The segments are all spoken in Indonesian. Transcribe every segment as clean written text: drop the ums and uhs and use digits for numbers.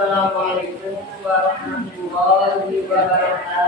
Assalamualaikum warahmatullahi wabarakatuh.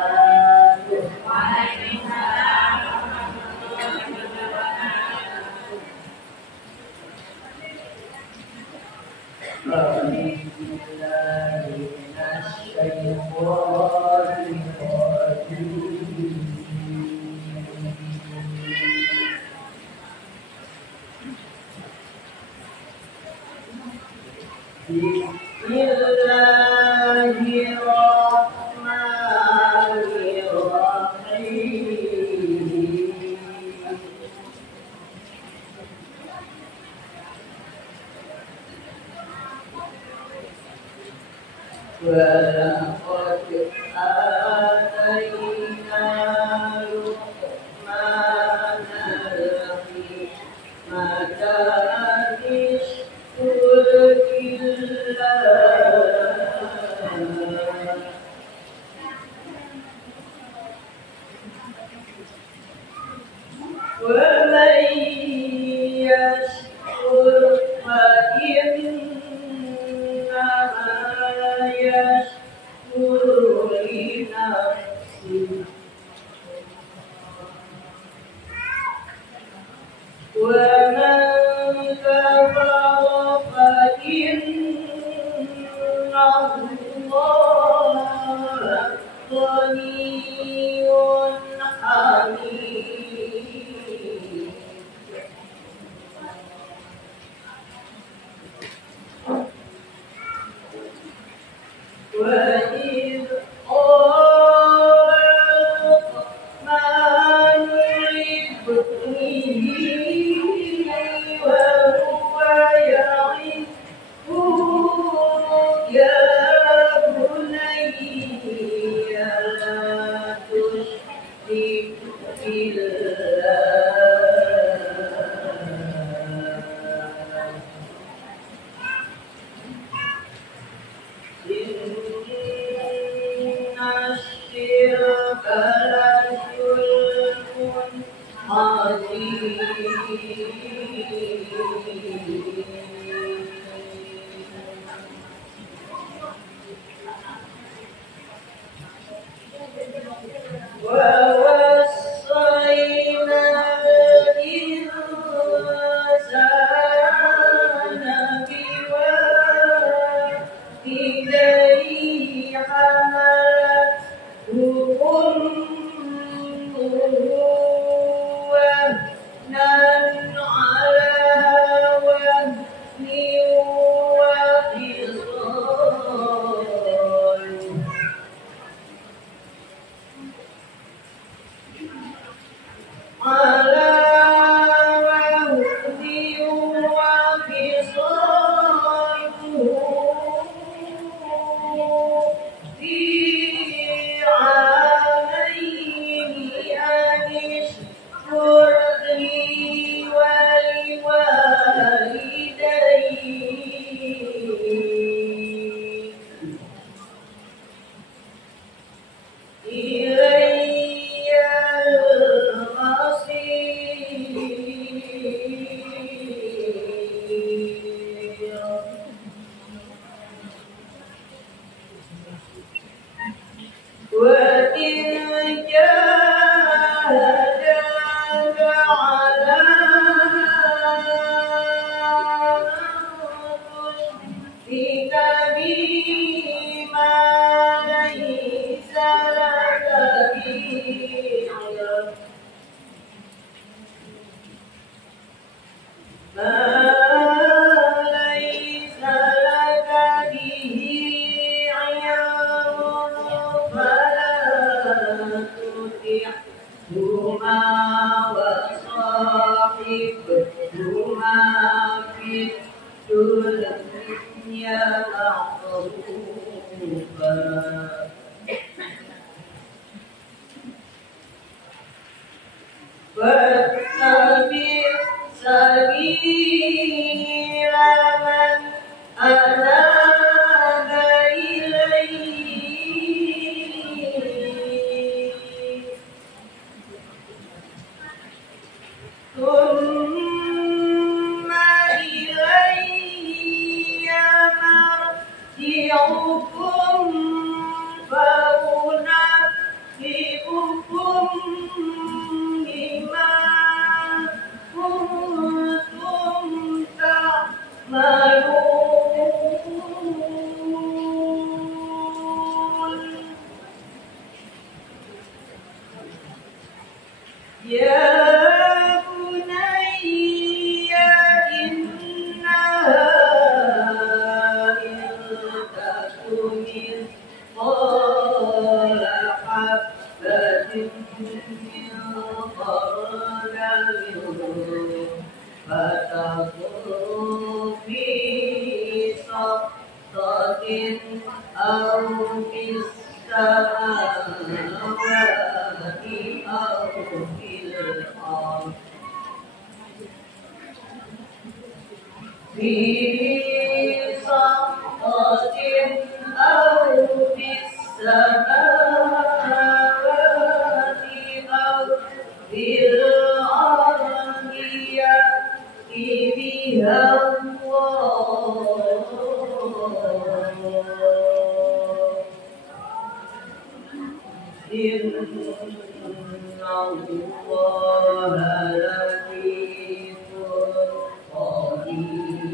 يوم أو في السماوات أو في الأرض في سقطة أو في السماوات أو في الأرض يأتي بها إن الله لطيف خبير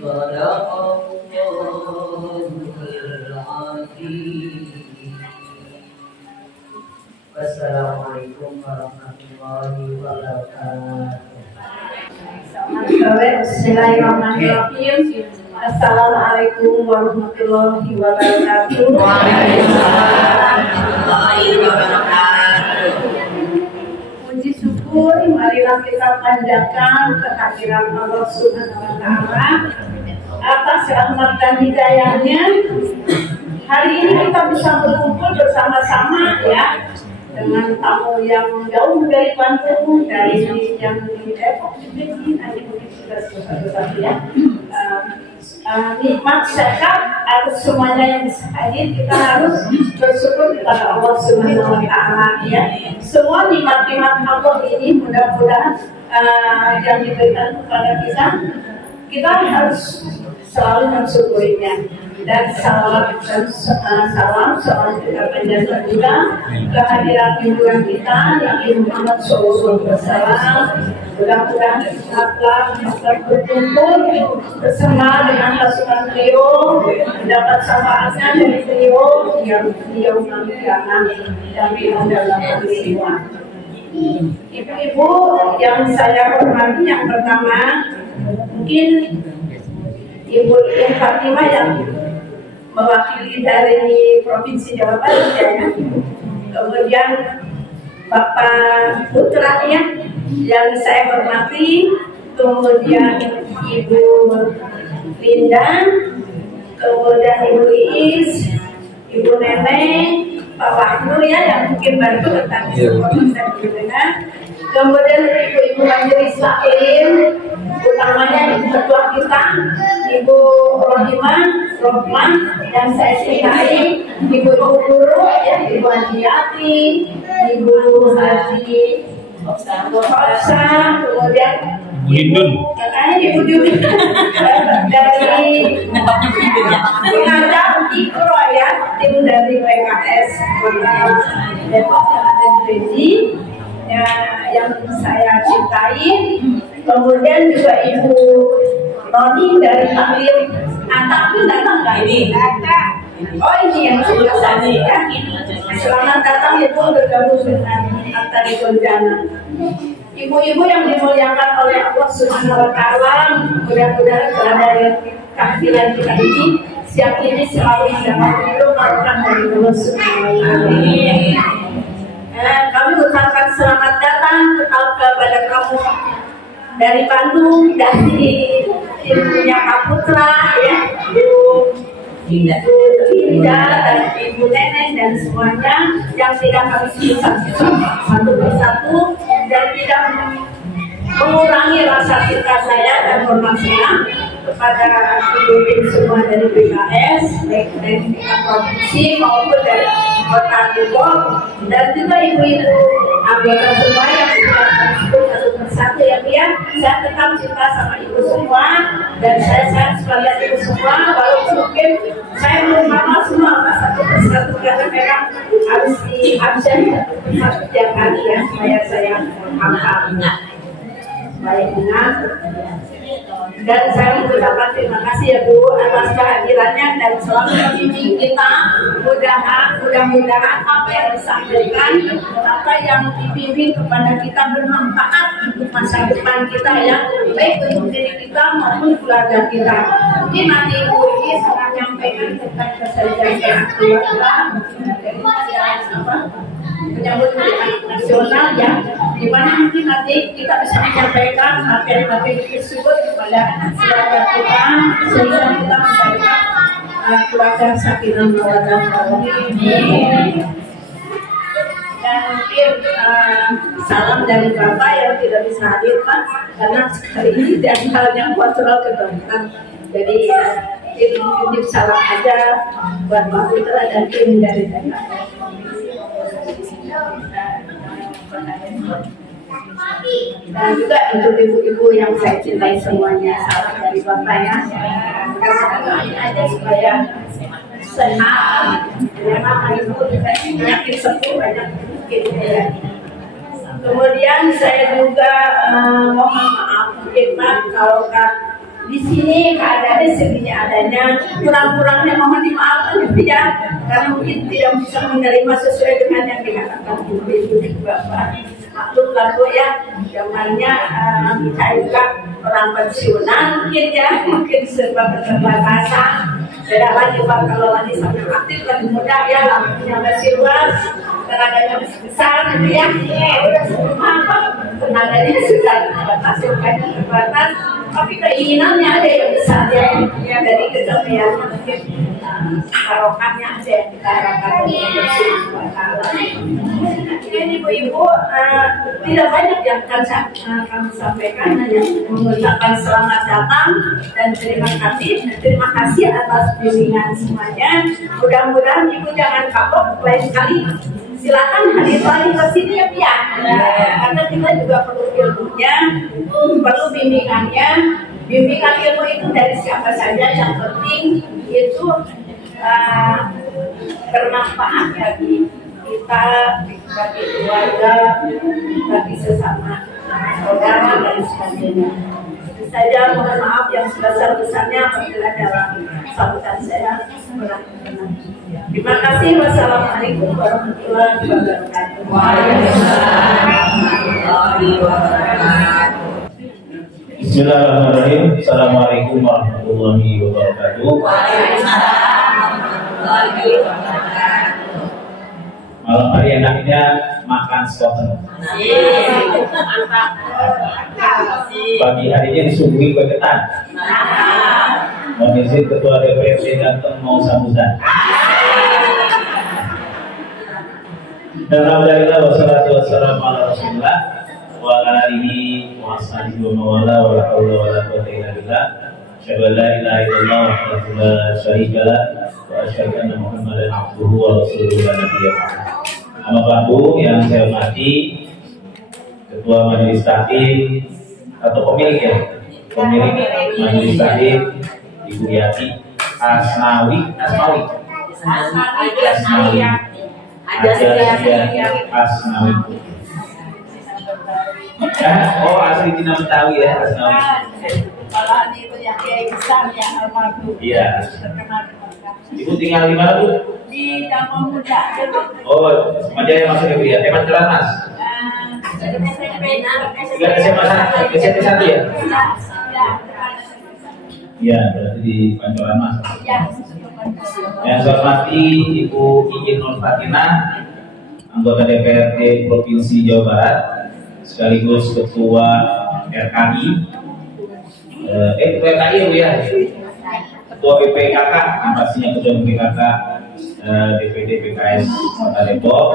صدق الله العظيم. Wassalamualaikum warahmatullahi wabarakatuh. Bismillahirrahmanirrahim. Assalamualaikum warahmatullahi wabarakatuh. Waalaikumsalam warahmatullahi wabarakatuh. Puji syukur, marilah kita panjatkan kehadiran Allah Subhanahu wa Ta'ala atas rahmat dan hidayahnya. Hari ini kita bisa berkumpul bersama-sama ya, dengan tamu yang jauh dari Bandung, dari yang di Depok, nanti mungkin sudah selesai ya. Nikmat sehat atas semuanya yang bisa hadir, kita harus bersyukur kepada Allah Subhanahu wa Ta'ala ya. Semua nikmat-nikmat Allah ini mudah-mudahan yang diberikan kepada kita harus selalu mensyukurinya. Dan salam kita panjatkan juga kehadiran junjungan kita Nabi Muhammad SAW. Mudah-mudahan kita berkumpul bersama dengan pasukan beliau, mendapat syafaatnya dari beliau yang beliau nantikan dari dalam peristiwa. Ibu-ibu yang saya hormati, yang pertama mungkin Ibu Fatimah yang mewakili dari Provinsi Jawa Barat ya. Kemudian Bapak Putra ya, yang saya hormati, kemudian Ibu Linda, kemudian Ibu Iis, Ibu Nenek, Pak Wahyu ya, yang mungkin baru tadi saya dengar. Kemudian ibu-ibu majelis lain, utamanya ibu ketua kita, Ibu Rohman, dan saya cintai ibu-ibu guru ya, Ibu Haji, Ibu Haji Hafsa, kemudian Ibu Dwi dari pengajar Ikro ya, tim dari PKS Kota Depok yang ada di Beji ya, yang saya cintai. Kemudian juga Ibu Roni dari Taklim Antakmi datang nggak ini? Oh ini yang sudah tadi ya. Selamat datang Ibu bergabung dengan Antarikul Jannah. Ibu-ibu yang dimuliakan oleh Allah Subhanahu wa Ta'ala, mudah-mudahan dari kehadiran kita ini siang ini selalu mendapat barokah dari Allah Subhanahu wa Ta'ala. Kami ucapkan selamat datang kepada kamu dari Bandung, dari timnya Pak Putra ya, Ibu Linda dan Ibu Nenek dan semuanya yang tidak kami sisa-sisa satu persatu dan tidak mengurangi rasa cinta saya dan hormat saya kepada ibu-ibu semua dari PKS, baik dari tingkat provinsi maupun dari Kota Depok, dan juga ibu-ibu anggota semua yang sudah disebut satu persatu ya Bu ya. Saya tetap cinta sama ibu semua dan saya sayang sekalian ibu semua, walaupun mungkin saya belum hafal semua satu persatu karena memang harus diabsen setiap hari ya, supaya saya hafal. Baik ingat. Dan saya mengucapkan terima kasih ya Bu atas kehadirannya dan selalu membimbing kita. Mudah-mudahan apa yang disampaikan, apa yang dibimbing kepada kita bermanfaat untuk masa depan kita ya, baik untuk diri kita maupun keluarga kita. Mungkin nanti Ibu ini sangat menyampaikan tentang kesejahteraan keluarga, menyambut hari nasional ya. di mana mungkin nanti kita bisa menyampaikan materi-materi tersebut kepada keluarga kita sehingga kita menjadikan keluarga sakinah mawaddah warahmah. Dan mungkin salam dari Bapak yang tidak bisa hadir Pak, karena sekali ini dari hal yang kontrol kebanyakan. Jadi titip salam aja buat Pak Putra dan tim dari TKS. Dan juga untuk ibu-ibu yang saya cintai semuanya, salam dari Bapak ya. Mudah-mudahan aja supaya sehat, memang ibu penyakit sepuh banyak mungkin ya. Kemudian saya juga mohon maaf mungkin Pak kalau di sini keadaannya segini adanya, kurang-kurangnya mohon dimaafkan ya, karena mungkin tidak bisa menerima sesuai dengan yang dikatakan ibu-ibu dan Bapak. Maklum lah Bu ya, zamannya kita juga orang pensiunan mungkin ya, mungkin serba keterbatasan. Beda lagi Pak kalau lagi sambil aktif, lagi muda ya, lampunya masih luas, tenaganya masih besar gitu ya. Udah semua tenaganya sudah terbatas, bukannya terbatas, tapi keinginannya ada yang besar ya, dari kecapeannya mungkin barokahnya ada yang kita harapkan dari Allah. Ini ibu-ibu tidak banyak yang akan kami sampaikan, hanya mengucapkan selamat datang dan terima kasih atas bimbingan semuanya. Mudah-mudahan ibu jangan kapok, lain kali silakan hadir lagi ke sini ya Pia. Karena kita juga perlu ilmunya, perlu bimbingannya. Bimbingan ilmu itu dari siapa saja, yang penting itu bermanfaat bagi kita, bagi keluarga, bagi sesama saudara dan sebagainya. Itu saja, mohon maaf yang sebesar-besarnya apabila dalam sambutan saya kurang berkenan. Terima kasih. Wassalamualaikum warahmatullahi wabarakatuh. Bismillahirrahmanirrahim. Assalamualaikum warahmatullahi wabarakatuh. Malam hari enaknya makan soto. Pagi harinya disuguhi kue ketan. Mohon izin Ketua DPRD datang mau sambutan. Dan alhamdulillah wassalatu wassalamu ala Rasulillah wa ala alihi wa ashabihi wa mawala wa la haula wa la quwwata illa billah. Asyhadu an la ilaha illallah wahdahu la syarika lah wa asyhadu anna Muhammadan abduhu wa rasuluhu la nabiyya ba'dahu. Nama Bapak yang saya hormati, Ketua Majelis Taklim atau pemilik Majelis Taklim Ibu Yati Asnawi. Oh, asli Cina Betawi ya, Asnawi. Kalau itu yang kiai besar ya almarhum. Iya. Terkenal. Ibu tinggal di mana Bu? Di Kampung Muda. Oh, Semanjaya ya masuk Ibu ya. Hebat jalan Mas. SMP 1 ya? Iya, berarti di Pancoran Mas. Yang saya hormati Ibu Iin Nur Fatinah, anggota DPRD Provinsi Jawa Barat, sekaligus Ketua RKI. Ketua RKI ya, Ketua BPKK, yang pastinya Ketua BPKK DPD PKS Kota Depok.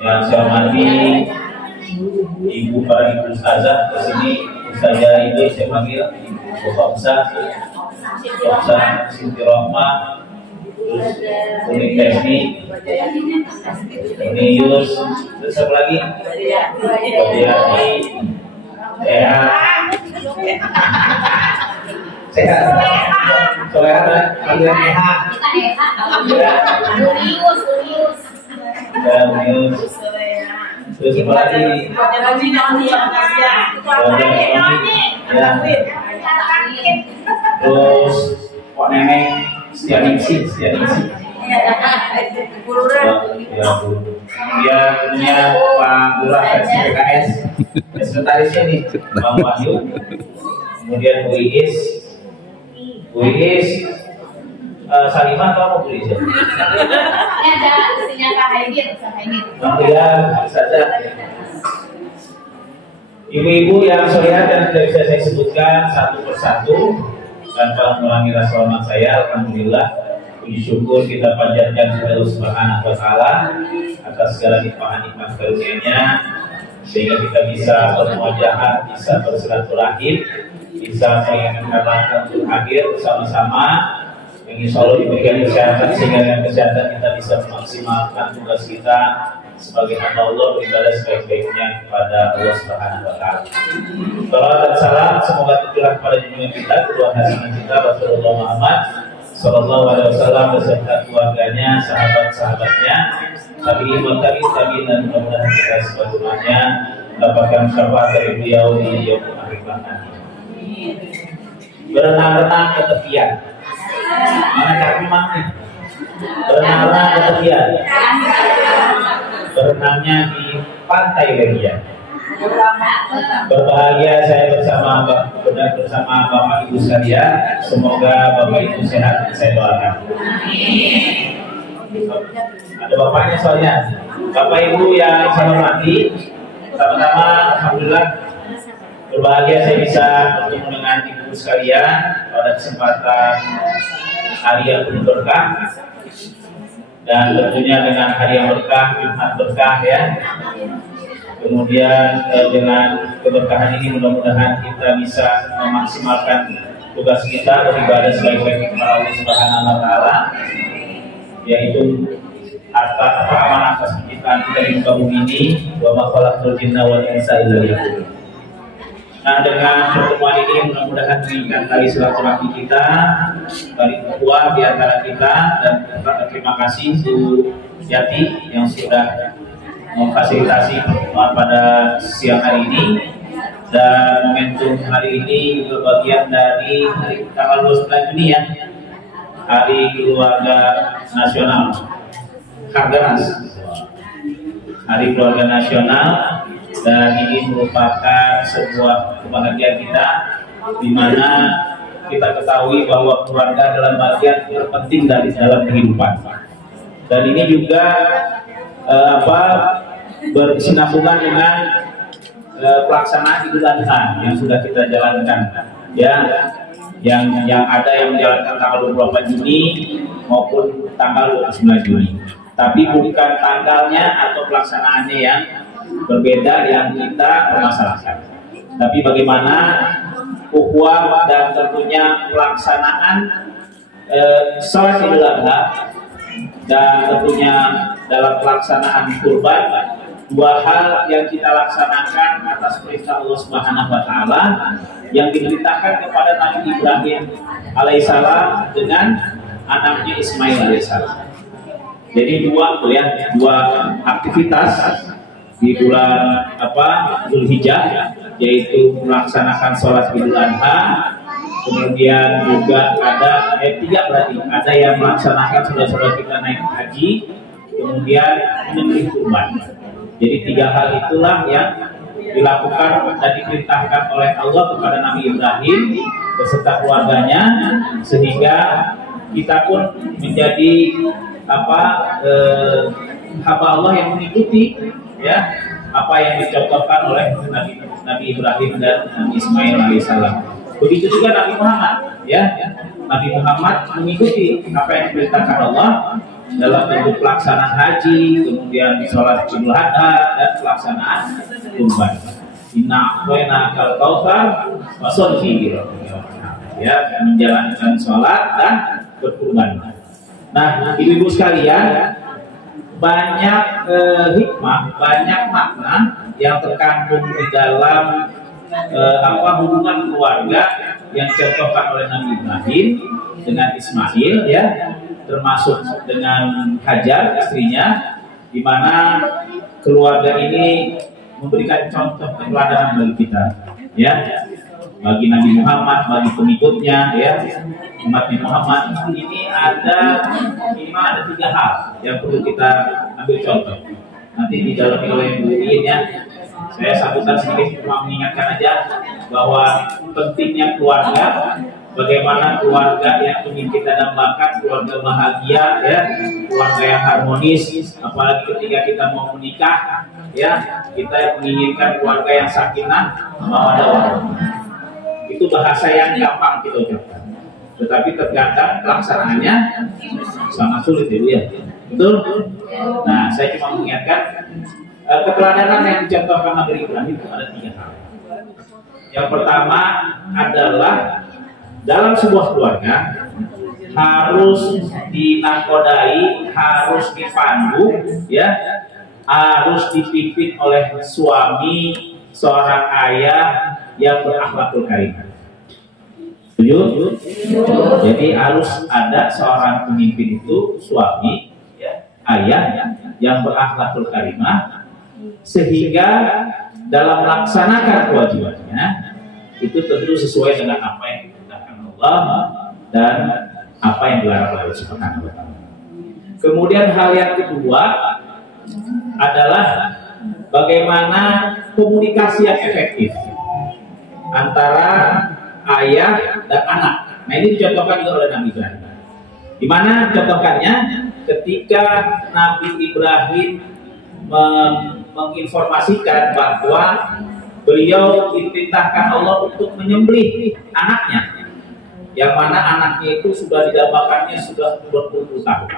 Yang saya hormati Ibu para Ibu Ustazah di sini, Ustazah Ibu saya panggil Bapak Ustaz Siti Rohma, terus Unik Tesni, ini Yus, terus apa lagi? Kopiati, sehat, soleha, kalian sehat, dan Yus, terus apa lagi? Terus Pak Neneng Setianingsih. Ya, tentunya Pak Lurah versi PKS, sekretarisnya nih Bang Wahyu, kemudian Bu Iis, Salimah atau apa Bu Iis? Ini ada isinya Kak Haidit. Alhamdulillah saja. Ibu-ibu yang solihat dan tidak bisa saya sebutkan satu persatu tanpa mengurangi rasa hormat saya, alhamdulillah, puji syukur kita panjatkan kepada Allah Subhanahu wa taala atas segala nikmat-nikmat karunia-Nya sehingga kita bisa bermuajahat, bisa bersilaturahim, bisa mengingatkan langkah untuk hadir bersama-sama yang insya Allah diberikan kesehatan sehingga dengan kesehatan kita bisa memaksimalkan tugas kita sebagai hamba Allah beribadah sebaik-baiknya kepada Allah Subhanahu wa taala. Salawat dan salam semoga tercurah pada junjungan kita, kedua hasanah kita Rasulullah Muhammad sallallahu alaihi wasallam beserta keluarganya, sahabat-sahabatnya, tabi'in dan mudah-mudahan kita semuanya mendapatkan syafaat dari beliau di yaumul akhir nanti. Berenang-renang ke tepian. Mana kaki mati? Berenang-renang ke tepian. Berenangnya di pantai Legia. Berbahagia saya bersama Bapak Ibu sekalian. Semoga Bapak Ibu sehat. Saya doakan. Ada bapaknya soalnya. Bapak Ibu yang saya hormati, pertama-tama alhamdulillah berbahagia saya bisa bertemu dengan ibu sekalian pada kesempatan hari yang penuh berkah dan tentunya dengan hari yang berkah, Jumat berkah ya. Kemudian dengan keberkahan ini mudah-mudahan kita bisa memaksimalkan tugas kita beribadah sebaik-baiknya kepada Allah Subhanahu wa taala, yaitu amanah atas penciptaan kita di muka bumi ini, wa ma khalaqtul jinna wal insa illa liya'budun. Nah, dengan pertemuan ini mudah-mudahan meningkatkan tali silaturahmi kita, tali ukhuwah di antara kita, dan terima kasih Bu Yati yang sudah memfasilitasi pertemuan pada siang hari ini. Dan momentum hari ini juga bagian dari hari tanggal 29 Juni ya, Hari Keluarga Nasional, Harganas, Hari Keluarga Nasional. Dan ini merupakan sebuah kebahagiaan kita, di mana kita ketahui bahwa keluarga adalah bagian terpenting dari dalam kehidupan. Dan ini juga berkesinambungan dengan pelaksanaan Idul Adha yang sudah kita jalankan, ya, yang ada yang menjalankan tanggal 24 Juni maupun tanggal 29 Juni. Tapi bukan tanggalnya atau pelaksanaannya yang berbeda yang kita permasalahkan, tapi bagaimana ukhuwah dan tentunya pelaksanaan sholat Idul Adha dan tentunya dalam pelaksanaan kurban, dua hal yang kita laksanakan atas perintah Allah Subhanahu wa taala yang diperintahkan kepada Nabi Ibrahim alaihissalam dengan anaknya Ismail alaihissalam. Jadi dua aktivitas di bulan Dzulhijjah, yaitu melaksanakan sholat Idul Adha, kemudian juga ada ada yang melaksanakan saudara-saudara kita naik haji, kemudian menyembelih kurban. Jadi tiga hal itulah yang dilakukan dan diperintahkan oleh Allah kepada Nabi Ibrahim beserta keluarganya, sehingga kita pun menjadi hamba Allah yang mengikuti ya apa yang dicontohkan oleh Nabi Ibrahim dan Nabi Ismail alaihissalam. Begitu juga Nabi Muhammad, ya, Nabi Muhammad mengikuti apa yang diperintahkan Allah dalam bentuk pelaksanaan haji, kemudian sholat Idul Adha dan pelaksanaan kurban. Inna a'tayna kal kautsar fasholli ya, menjalankan sholat dan berkurban. Nah, ibu-ibu sekalian, banyak hikmah, banyak makna yang terkandung di dalam hubungan keluarga yang dicontohkan oleh Nabi Ibrahim dengan Ismail, ya, termasuk dengan Hajar istrinya, di mana keluarga ini memberikan contoh keteladanan bagi kita, ya, bagi Nabi Muhammad, bagi pengikutnya, ya, umat Nabi Muhammad. Ini ada minimal ada 3 hal yang perlu kita ambil contoh. Nanti dijawab oleh Bu Iin, ya. Saya sambutan sedikit cuma mengingatkan aja bahwa pentingnya keluarga, bagaimana keluarga yang ingin kita dambakan, keluarga bahagia, ya, keluarga yang harmonis, apalagi ketika kita mau menikah, ya kita menginginkan keluarga yang sakinah mawaddah warahmah. Itu bahasa yang gampang kita ucapkan, tetapi terkadang pelaksanaannya sangat sulit ya. Betul? Nah, saya cuma mengingatkan keteladanan yang dicontohkan Nabi Ibrahim itu ada 3 hal. Yang pertama adalah dalam sebuah keluarga harus dinakodai, harus dipandu, ya, harus dipimpin oleh suami, seorang ayah yang berakhlakul karimah. Setuju? Jadi harus ada seorang pemimpin itu suami, ya, ayah yang berakhlakul karimah, sehingga dalam melaksanakan kewajibannya itu tentu sesuai dengan apa yang diperintahkan Allah dan apa yang dilarang oleh Allah Subhanahu wa Ta'ala. Kemudian hal yang kedua adalah bagaimana komunikasi yang efektif antara ayah dan anak. Nah, ini dicontohkan juga oleh Nabi Ibrahim. Di mana contohkannya ketika Nabi Ibrahim menginformasikan bahwa beliau diperintahkan Allah untuk menyembelih anaknya, yang mana anaknya itu sudah didambakannya sudah berpuluh-puluh tahun.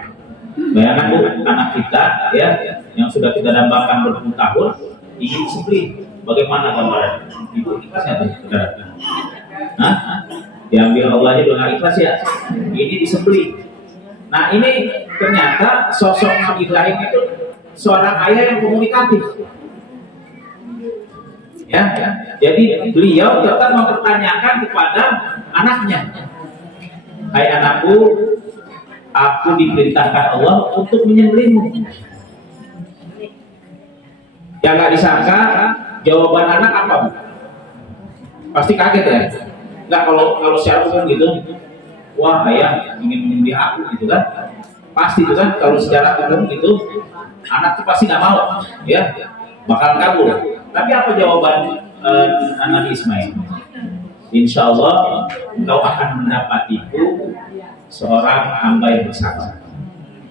Bayangkan Bu, anak kita ya yang sudah kita dambakan berpuluh tahun ingin disembelih, bagaimana gambarannya? Ibu ikhlas ya tuh, saudara? Nah, diambil Allahnya dengan ikhlas ya. Ini disembelih. Nah, ini ternyata sosok Nabi Ibrahim itu seorang ayah yang komunikatif. Ya, jadi beliau tetap mempertanyakan kepada anaknya, hai anakku, aku diperintahkan Allah untuk menyembelihmu. Yang nggak disangka jawaban anak apa? Pasti kaget ya. Nggak, kalau secara umum gitu, wah ayah ingin menyembelih aku gitu kan? Pasti itu kan kalau secara umum gitu, anak itu pasti nggak mau, ya, bakal kabur. Tapi apa jawaban Nabi Ismail? Insya Allah kau akan mendapatiku seorang hamba yang bersabar.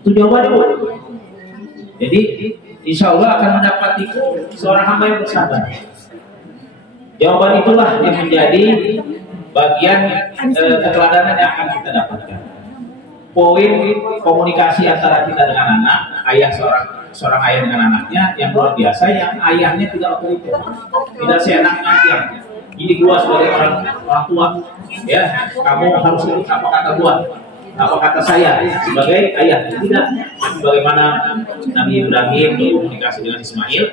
Itu jawabannya Bu. Jadi insya Allah akan mendapatiku seorang hamba yang bersabar. Jawaban itulah yang menjadi bagian keteladanan yang akan kita dapatkan. Poin komunikasi antara kita dengan anak, seorang ayah dengan anaknya yang luar biasa, yang ayahnya tidak otoriter, tidak seenaknya aja. Ini gua sebagai orang tua, ya, kamu harus ikut apa kata gua, apa kata saya sebagai ayah. Tidak, bagaimana Nabi Ibrahim berkomunikasi dengan Ismail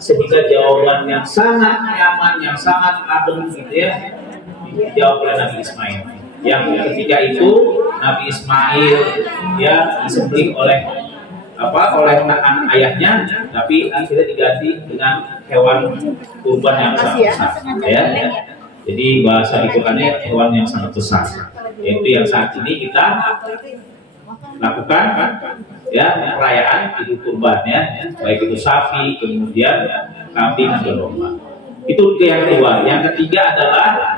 sehingga jawaban yang sangat nyaman, yang sangat adem gitu ya, dijawab oleh Nabi Ismail. Yang ketiga itu Nabi Ismail ya disembelih oleh anak ayahnya, tapi akhirnya diganti dengan hewan kurban yang sangat besar. Ya. Jadi bahasa Al-Qur'annya hewan yang sangat besar, yaitu yang saat ini kita lakukan ya perayaan Idul Kurban ya, baik itu sapi, kemudian kambing atau domba. Itu yang kedua. Yang ketiga adalah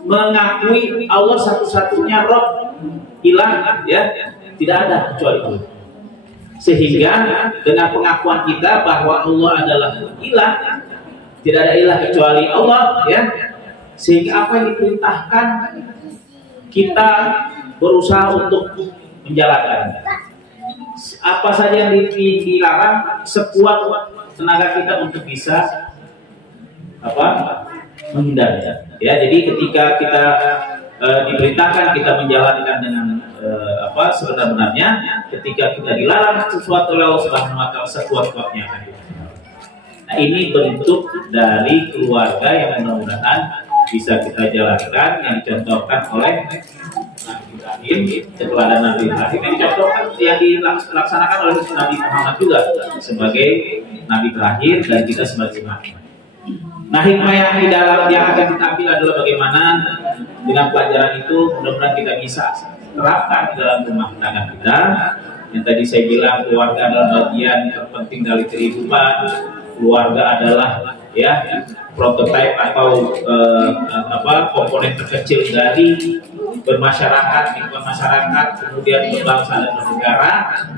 mengakui Allah satu-satunya Rabb, ilah ya, tidak ada kecuali itu. Sehingga dengan pengakuan kita bahwa Allah adalah ilah, tidak ada ilah kecuali Allah ya, sehingga apa yang diperintahkan kita berusaha untuk menjalankan. Apa saja yang dilarang, sekuat tenaga kita untuk bisa menghindari. Ya, jadi ketika kita diperintahkan kita menjalankan dengan sebenar-benarnya, ketika kita dilarang sesuatu oleh Allah Subhanahu wa Ta'ala sekuat-kuatnya. Nah, ini bentuk dari keluarga yang mudah-mudahan bisa kita jalankan, yang dicontohkan oleh Nabi Ibrahim, keteladanan Nabi Ibrahim yang dicontohkan, yang dilaksanakan oleh Nabi Muhammad juga sebagai Nabi terakhir dan kita sebagai Nabi. Nah, hikmah yang akan kita ambil adalah bagaimana dengan pelajaran itu mudah-mudahan kita bisa terapkan di dalam rumah tangga kita. Yang tadi saya bilang, keluarga adalah bagian terpenting dari kehidupan. Keluarga adalah ya prototipe atau komponen terkecil dari bermasyarakat, lingkungan masyarakat, kemudian berbangsa dan bernegara,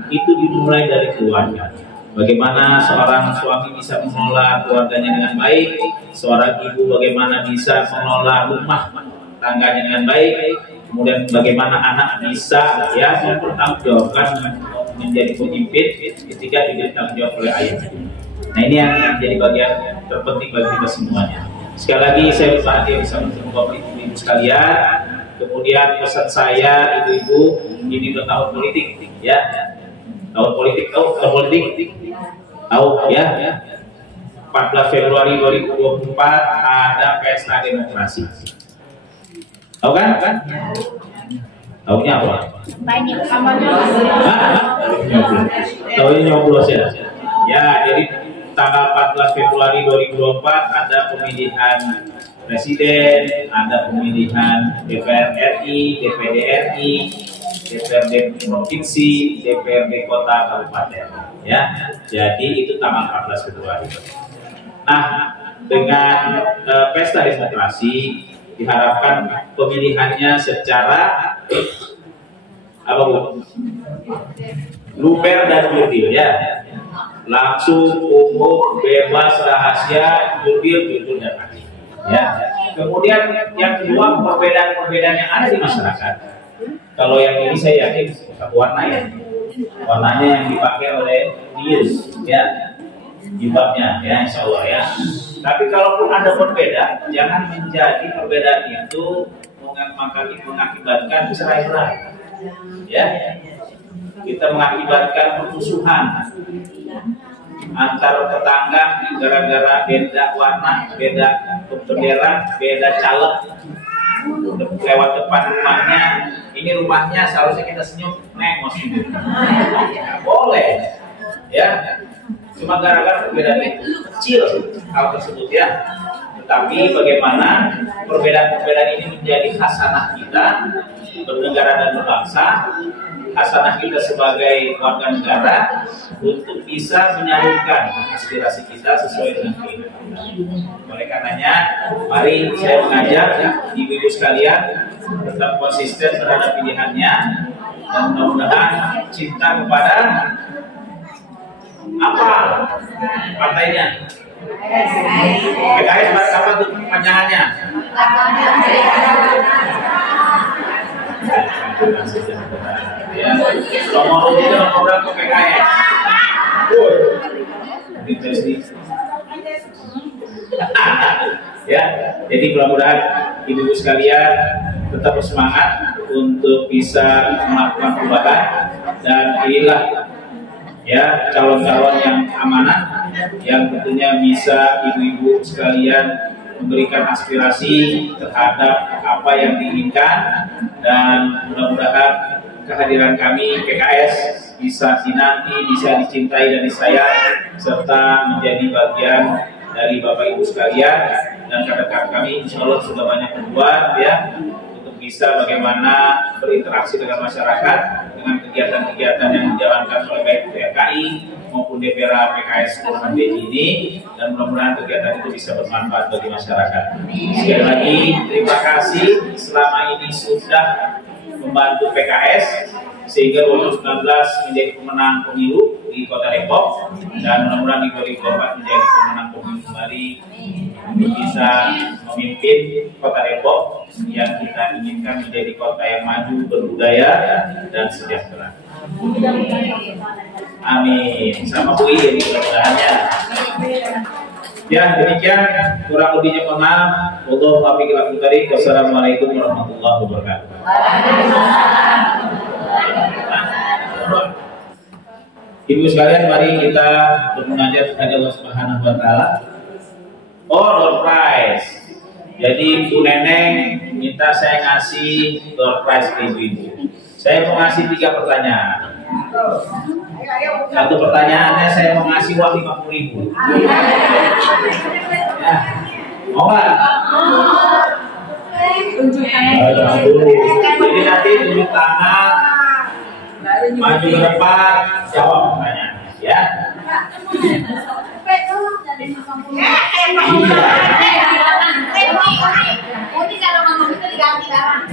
itu dimulai dari keluarga. Bagaimana seorang suami bisa mengelola keluarganya dengan baik, seorang ibu bagaimana bisa mengelola rumah tangganya dengan baik, kemudian bagaimana anak bisa ya mempertanggungjawabkan menjadi pemimpin ketika diberi tanggung jawab oleh ayah. Nah ini yang menjadi bagian terpenting bagi kita semuanya. Sekali lagi saya berbahagia bisa bertemu Bapak Ibu sekalian. Kemudian pesan saya ibu-ibu, ini udah tahun politik ya. Tahun politik, tahun politik. Tahu ya. 14 Februari 2024 ada pesta demokrasi. Tahu kan? Tahunya apa? Banyak Tahunya nyoblos ya. Ya, jadi tanggal 14 Februari 2024 ada pemilihan presiden, ada pemilihan DPR RI, DPD RI, DPRD provinsi, DPRD kota kabupaten. Ya, jadi itu tanggal 14 Februari. Nah, dengan pesta demokrasi diharapkan pemilihannya secara apa Bu? Luber dan jurdil ya. Langsung, umum, bebas, rahasia, jurdil dan adil. Ya. Kemudian yang kedua perbedaan-perbedaan yang ada di masyarakat. Kalau yang ini saya yakin warnanya yang dipakai oleh Dius ya, jilbabnya ya insya Allah ya. Tapi kalaupun ada berbeda, jangan menjadi perbedaan itu mengakibatkan cerai-berai. Ya, kita mengakibatkan permusuhan antar tetangga gara-gara beda warna, beda bendera, beda caleg. Lewat depan rumahnya, ini rumahnya seharusnya kita senyum, nengok senyum. Boleh, ya. Cuma gara-gara perbedaan itu kecil hal tersebut ya. Tetapi bagaimana perbedaan-perbedaan ini menjadi hasanah kita bernegara dan berbangsa, hasanah kita sebagai warga negara untuk bisa menyalurkan aspirasi kita sesuai dengan keinginan. Oleh karenanya, mari saya mengajak ibu-ibu sekalian tetap konsisten terhadap pilihannya dan mudah-mudahan cinta kepada apa partainya? PKS apa tuh panjangannya? Ya, nomor berapa PKS? Ya, jadi mudah-mudahan ibu-ibu sekalian tetap bersemangat untuk bisa melakukan perubahan dan inilah ya calon-calon yang amanah yang tentunya bisa ibu-ibu sekalian memberikan aspirasi terhadap apa yang diinginkan dan mudah-mudahan kehadiran kami PKS bisa dinanti, bisa dicintai dan disayang serta menjadi bagian dari Bapak Ibu sekalian dan rekan-rekan kami insya Allah sudah banyak berbuat ya untuk bisa bagaimana berinteraksi dengan masyarakat dengan kegiatan-kegiatan yang dijalankan oleh baik PKI maupun DPR PKS Kelurahan Beji ini dan mudah-mudahan kegiatan itu bisa bermanfaat bagi masyarakat. Sekali lagi terima kasih selama ini sudah membantu PKS sehingga 2019 menjadi pemenang pemilu di Kota Depok dan mudah-mudahan di 2024 menjadi pemenang pemilu kembali untuk bisa memimpin Kota Depok yang kita inginkan menjadi kota yang maju, berbudaya dan sejahtera. Amin. Sama Bu ini mudah-mudahannya. Ya demikian kurang lebihnya mohon maaf. Wassalamualaikum warahmatullahi wabarakatuh. Ibu sekalian, mari kita bermunajat kepada Allah Subhanahu wa taala. Oh, door prize. Jadi Bu Neneng minta saya ngasih door prize ke ibu-ibu. Saya mau ngasih 3 pertanyaan. Satu pertanyaannya saya mau ngasih uang 50.000. Ya. Mau nggak? Jadi nanti tunjuk tangan, maju ke depan, jawab pertanyaannya, ya. Ini kalau ngomong itu diganti sekarang.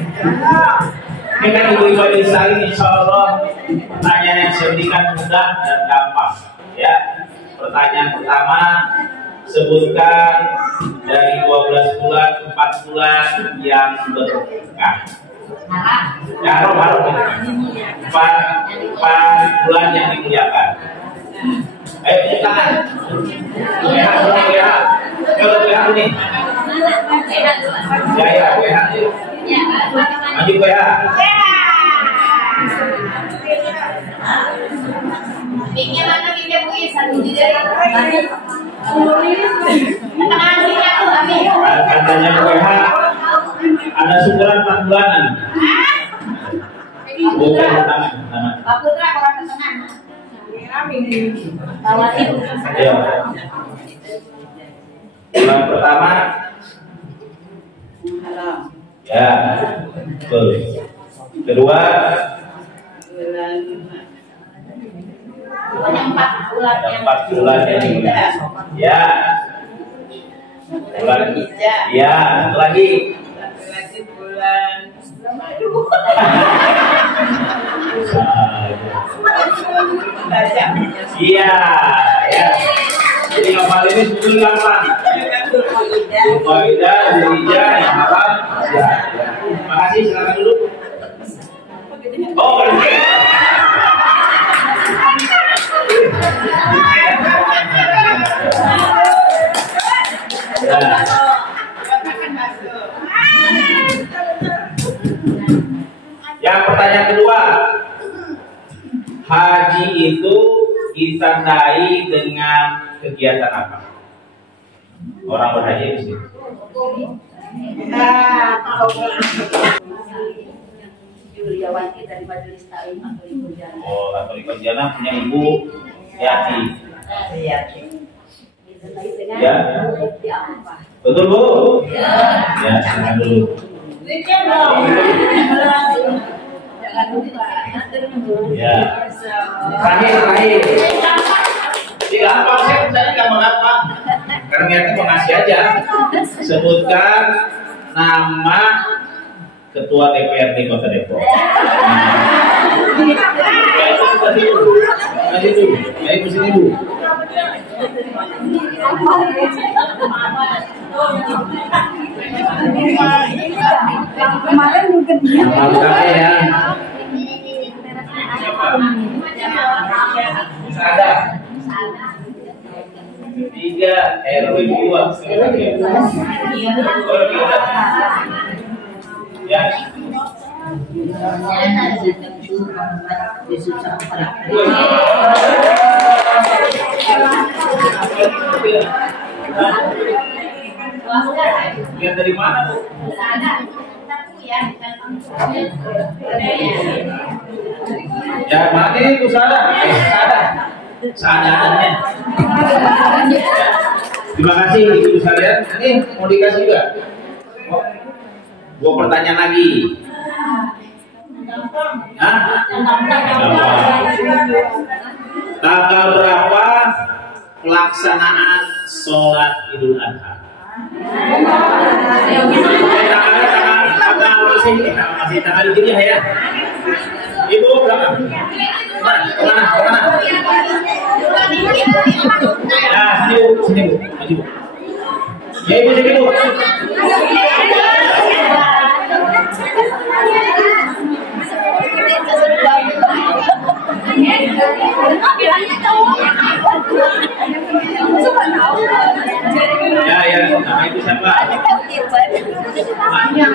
Ini kan ibu-ibu desa ini, insya Allah pertanyaan yang saya berikan mudah dan gampang. Ya, pertanyaan pertama, sebutkan dari 12 bulan 4 bulan yang berkah. Ya, haram. 4 bulan yang dimuliakan. Ayo tunjuk tangan. Kalau PH ini. Ya, PH. Maju PH. Miknya mana miknya Bu satu di dari. Tangan sini aku ambil. Katanya PH ada syukuran 4 bulanan. Bukan tangan. Pak Putra orang ke tengah. Ya. Yang pertama, ya, betul. Kedua, ada 4 bulan yang ya. Bulan, ya, satu lagi. Bulan. Iya, ya. Jadi ngapal ini sebetulnya gampang. Zulqa'dah, Zulhijjah, yang haram. Ya. Makasih, silakan dulu. Oh, berhenti. Ya. Yang pertanyaan kedua, haji itu ditandai dengan kegiatan apa? Orang berhaji di sini. Juliawati dari Majelis Ta'lim Katolik Jana. Oh, Katolik Jana punya ibu Yati. Ya. Betul Bu? Ya, silakan dulu. Jangan lupa. Ya. Terakhir. Tidak apa, saya tadi kamu apa? Karena niatnya mengasih aja. Sebutkan nama Ketua DPRD Kota Depok. Kasih dulu. Ayo kesini Bu. Kemarin mungkin ya. Sada. 3 RW 2. Ya. Lihat dari mana Bu? Ya, mana ini Bu Sada? Seadanya. Terima kasih ibu sekalian. Ini mau dikasih juga. Gua pertanyaan lagi. Hah? Tanggal berapa pelaksanaan sholat Idul Adha? Masih tanggal ini ya. Ibu belakang. Kemana? Nah, sini Bu. Maju Bu. Ya Ibu, sini Bu. Ya, nama Ibu siapa? Mana?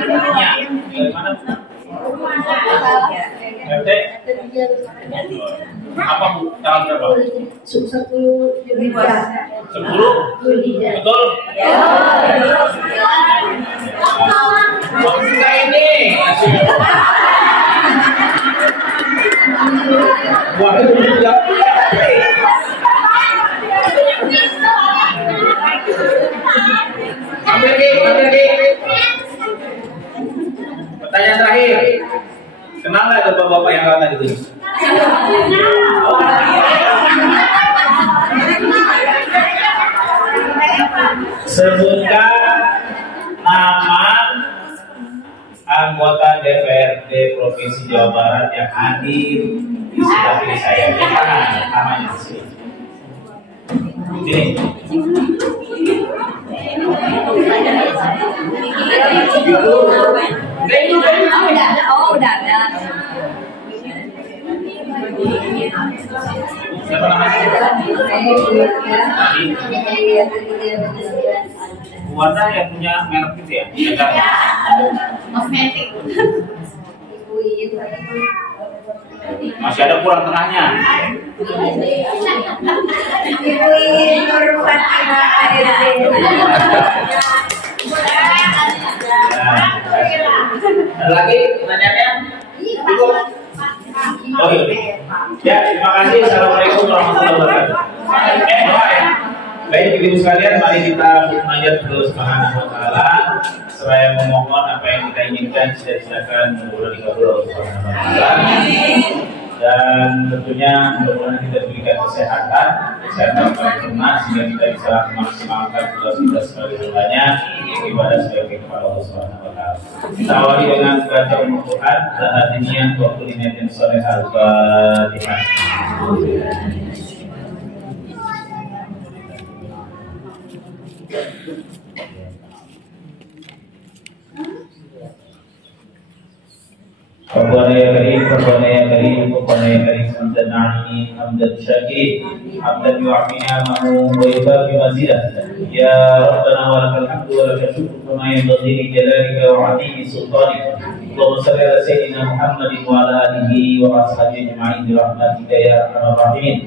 RT? Apa Bu? Tanggal berapa? 10 Julhijjah. 10? Betul? Buka ini. Wah, itu belum. Ambil lagi. Pertanyaan terakhir. Kenal nggak bapak-bapak yang kata tadi itu? menyebutkan nama anggota DPRD Provinsi Jawa Barat yang hadir di sebelah kiri saya. Namanya di sini. Ini. Udah ada. Siapa namanya? Warna yang punya merek gitu ya? Kosmetik. Masih ada kurang tengahnya. Ada lagi pertanyaannya? Oh iya. Ya, terima kasih. Assalamualaikum warahmatullahi wabarakatuh. Doa ya. Baik ibu sekalian, mari kita menajat terus Subhanahu wa taala seraya memohon apa yang kita inginkan silakan mudah dikabul oleh Subhanahu wa taala. Dan tentunya mudah-mudahan kita diberikan kesehatan paripurna sehingga kita bisa memaksimalkan tugas kita sebagai hambanya ibadah sebagai kepada Allah Subhanahu wa taala. Kita awali dengan baca Al-Qur'an dan hadinya waktu ini yang soleh al-Fatihah. Rabbana ya Karim, Rabbana ya Karim, Rabbana ya Karim, hamdan na'ini, hamdan syakir, hamdan yu'afi ni'amahu wa yubafi mazidah. Ya Rabbana wa lakal hamdu wa lakal syukru kama yanbaghi li jalalika wa 'azimi sultanik. Allahumma shalli ala sayyidina Muhammadin wa ala alihi wa ashabihi ajma'in bi rahmatika ya arhamar rahimin.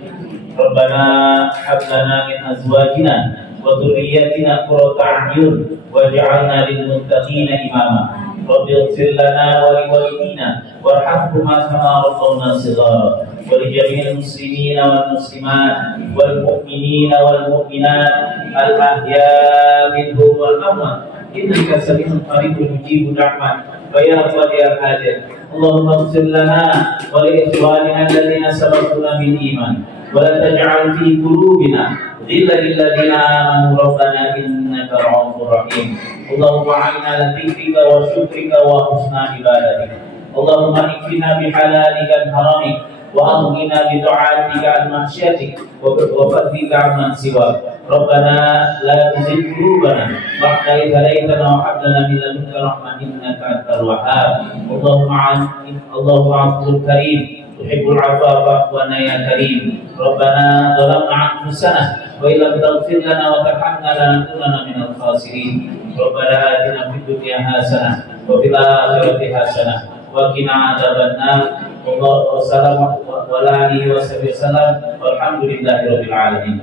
Rabbana hab lana min azwajina wa dhurriyyatina qurrata a'yun waj'alna lil muttaqina imama. Rabbi ighfir lana wa liwalidina warhamhuma kama rabbawna shighara wa li jami'il muslimina wal muslimat wal mu'minina wal mu'minat al ahya'i minhum wal amwat innaka sami'un qaribun mujibud da'wat wa ya qadiyal hajat. Allahumma ighfir lana wa li ikhwanina alladhina sabaquna bil iman wa la taj'al fi qulubina ghillan lil ladzina amanu rabbana innaka ra'ufur rahim. Allahumma a'inna ala dzikrika wa syukrika wa husna ibadatik. Allahumma ikfina bihalalika al-haramik wa aghnina bi ta'atika al-maghsyatik wa fadlika amman siwak. Rabbana la tuzigh qulubana ba'da idh hadaytana wa hab lana min ladunka rahmatan innaka antal wahhab. Allahumma 'afwun karim tuhibbul 'afwa fa'fu 'anna ya karim. Rabbana zalamna anfusana wa illam taghfir lana wa tarhamna lanakunanna minal khasirin. Rabbana atina fid dunya hasanah wa fil akhirati hasanah wa qina adzabannar. Wallahu wasallam wa ala alihi wasallam walhamdulillahi rabbil alamin.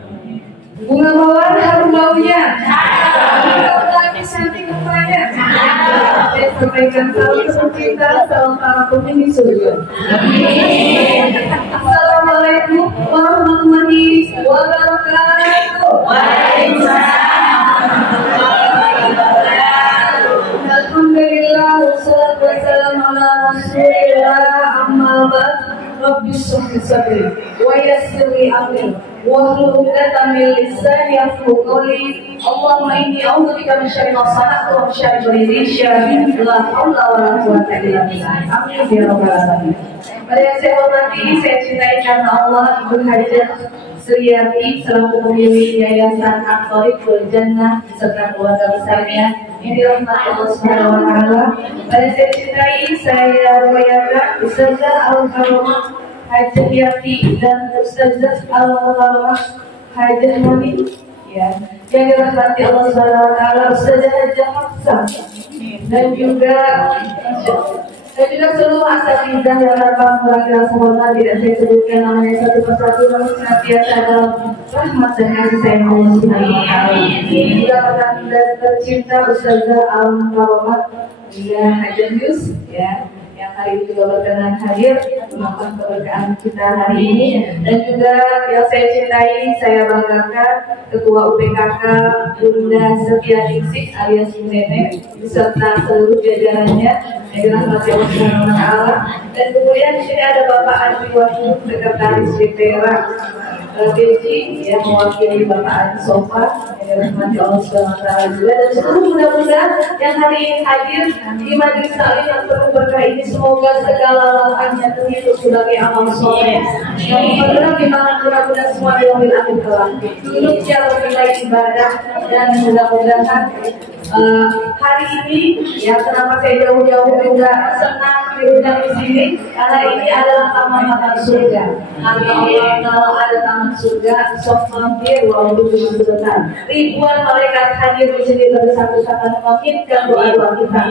Bunga mawar harum baunya. Lagi cantik mukanya. Saya sampaikan salam tercinta, salam para penghuni surga. Assalamualaikum warahmatullahi wabarakatuh. Alhamdulillah wassalatu wassalamu ala rasulillah amma ba'd. Rabbi shrah li sadri wa yassir li amri wahlul 'uqdatam min lisani yafqahu qawli. Allahumma inni a'udzubika min syarri ma sana'tu wa min syarri ghasiqin la haula wa la quwwata illa billah. Amin ya rabbal alamin. Pada yang saya hormati, saya cintai karena Allah, Ibu Hajah Sriyati selaku pemilik Yayasan At-Thariqul Jannah serta keluarga besarnya yang dirahmati Allah Subhanahu wa taala. Pada saya cintai, saya rupayakan Ustazah Al-Karamah Hajah Yati dan Ustazah Al-Karamah Hajah Moni ya, yang dirahmati Allah Subhanahu wa taala, Ustazah Hajah Hafsah dan juga seluruh asatidzah yang tanpa mengurangi rasa hormat tidak saya sebutkan namanya satu persatu, namun senantiasa dalam rahmat dan kasih sayang Allah Subhanahu wa taala. Juga rekan dan tercinta Ustazah Al-Karamah juga Hajah Yus ya, yang hari ini juga berkenan hadir menonton keberkahan kita hari ini, dan juga yang saya cintai, saya banggakan Ketua UPKK Bunda Setia Ningsih alias Bu Nenek beserta seluruh jajarannya yang dirahmati Allah Subhanahu wa taala. Dan kemudian di sini ada Bapak Andri Wahyu, Sekretaris DPR Dirji ya mewakili Bapak Adi Sofa yang dirahmati Allah SWT juga, dan seluruh mudah-mudahan yang hari ini hadir di majelis taklim yang penuh berkah ini, semoga segala langkahnya terhitung sebagai amal soleh yang bergerak di mana mudah-mudahan semua diambil akhir kelak duduknya bernilai ibadah. Dan mudah-mudahan hari ini ya, kenapa saya jauh-jauh juga senang diundang di sini, karena ini adalah taman-taman surga. Kata Allah, kalau ada taman surga, sok mampir walaupun cuma sebentar. Ribuan malaikat hadir di sini bersatu-satu menginginkan doa-doa kita.